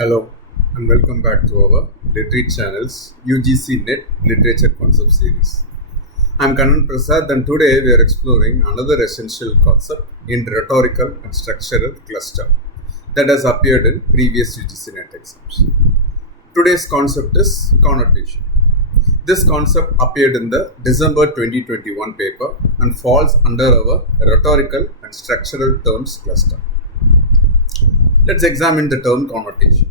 Hello and welcome back to our Literate channel's UGC NET Literature Concept Series. I am Kannan Prasad and today we are exploring another essential concept in rhetorical and structural cluster that has appeared in previous UGC NET exams. Today's concept is connotation. This concept appeared in the December 2021 paper and falls under our rhetorical and structural terms cluster. Let's examine the term connotation.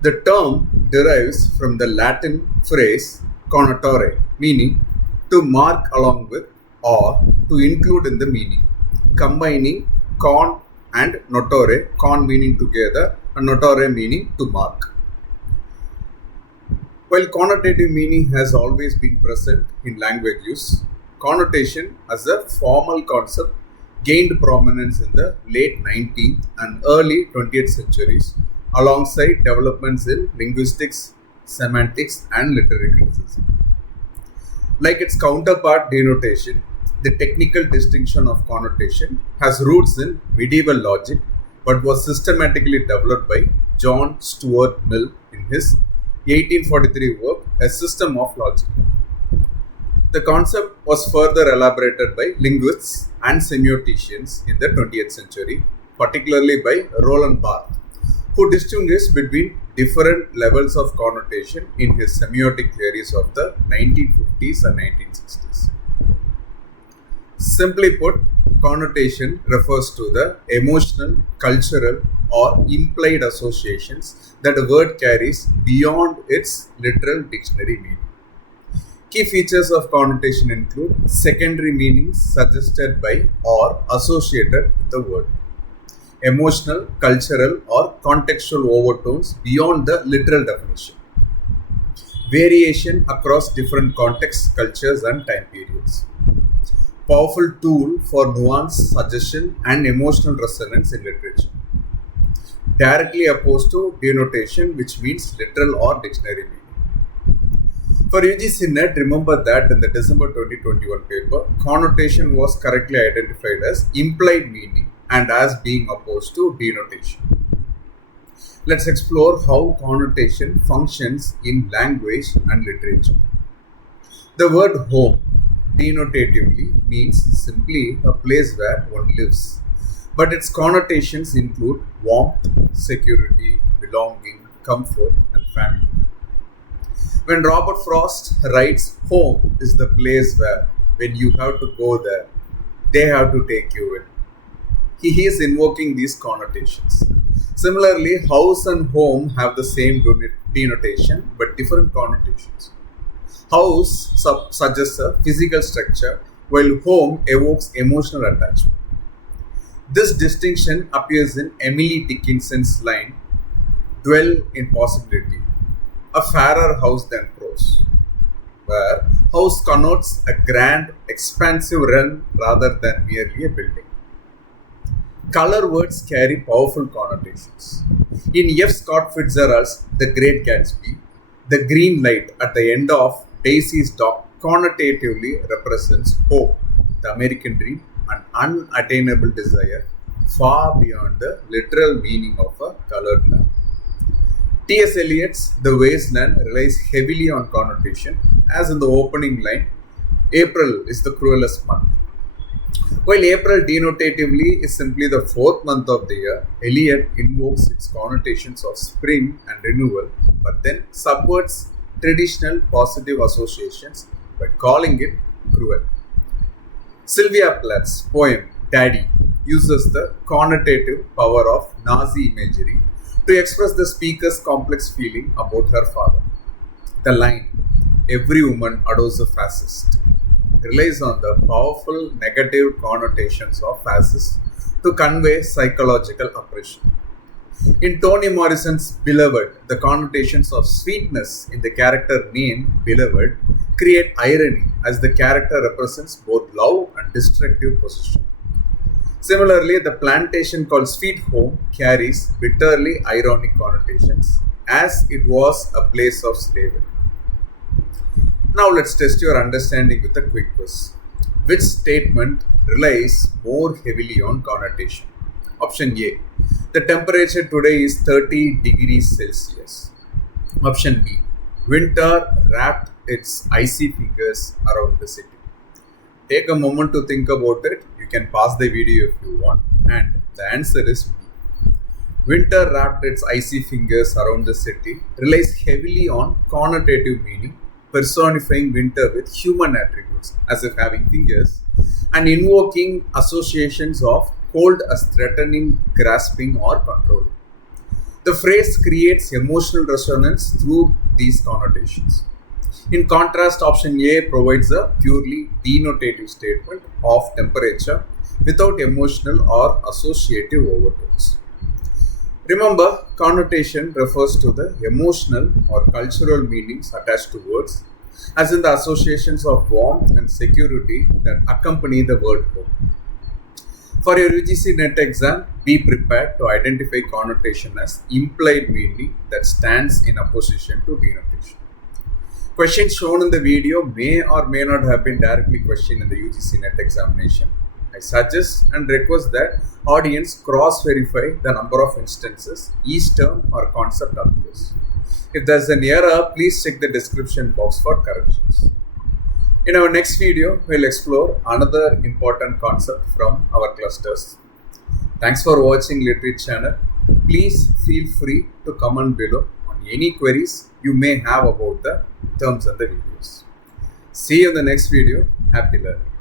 The term derives from the Latin phrase connotare, meaning to mark along with or to include in the meaning, combining con and notare, con meaning together and notare meaning to mark. While connotative meaning has always been present in language use, connotation as a formal concept gained prominence in the late 19th and early 20th centuries alongside developments in linguistics, semantics, and literary criticism. Like its counterpart denotation, the technical distinction of connotation has roots in medieval logic but was systematically developed by John Stuart Mill in his 1843 work, A System of Logic. The concept was further elaborated by linguists and semioticians in the 20th century, particularly by Roland Barthes, who distinguished between different levels of connotation in his semiotic theories of the 1950s and 1960s. Simply put, connotation refers to the emotional, cultural, or implied associations that a word carries beyond its literal dictionary meaning. Key features of connotation include secondary meanings suggested by or associated with the word, emotional, cultural, or contextual overtones beyond the literal definition, variation across different contexts, cultures, and time periods. Powerful tool for nuance, suggestion, and emotional resonance in literature. Directly opposed to denotation, which means literal or dictionary meaning. For UGC NET, remember that in the December 2021 paper, connotation was correctly identified as implied meaning and as being opposed to denotation. Let's explore how connotation functions in language and literature. The word home denotatively means simply a place where one lives, but its connotations include warmth, security, belonging, comfort, and family. When Robert Frost writes, home is the place where, when you have to go there, they have to take you in. He is invoking these connotations. Similarly, house and home have the same denotation but different connotations. House suggests a physical structure, while home evokes emotional attachment. This distinction appears in Emily Dickinson's line, dwell in possibility, a fairer house than prose, where house connotes a grand, expansive realm rather than merely a building. Color words carry powerful connotations. In F. Scott Fitzgerald's The Great Gatsby, the green light at the end of Daisy's dock connotatively represents hope, the American dream, an unattainable desire far beyond the literal meaning of a colored lamp. T.S. Eliot's The Wasteland relies heavily on connotation, as in the opening line, April is the cruelest month. While April denotatively is simply the fourth month of the year, Eliot invokes its connotations of spring and renewal, but then subverts traditional positive associations by calling it cruel. Sylvia Plath's poem Daddy uses the connotative power of Nazi imagery to express the speaker's complex feeling about her father. The line, every woman adores a fascist, relies on the powerful negative connotations of fascist to convey psychological oppression. In Toni Morrison's Beloved, the connotations of sweetness in the character name Beloved create irony as the character represents both love and destructive possession. Similarly, the plantation called Sweet Home carries bitterly ironic connotations as it was a place of slavery. Now let's test your understanding with a quick quiz. Which statement relies more heavily on connotation? Option A. The temperature today is 30 degrees Celsius. Option B. Winter wrapped its icy fingers around the city. Take a moment to think about it. You can pause the video if you want. And the answer is B. Winter wrapped its icy fingers around the city relies heavily on connotative meaning, personifying winter with human attributes as if having fingers, and invoking associations of cold as threatening, grasping, or controlling. The phrase creates emotional resonance through these connotations. In contrast, option A provides a purely denotative statement of temperature without emotional or associative overtones. Remember, connotation refers to the emotional or cultural meanings attached to words, as in the associations of warmth and security that accompany the word home. For your UGC NET exam, be prepared to identify connotation as implied meaning that stands in opposition to denotation. Questions shown in the video may or may not have been directly questioned in the UGC NET examination. I suggest and request that audience cross-verify the number of instances each term or concept appears. If there is an error, please check the description box for corrections. In our next video, we'll explore another important concept from our clusters. Thanks for watching Literary channel. Please feel free to comment below on any queries you may have about the terms and the videos. See you in the next video. Happy learning.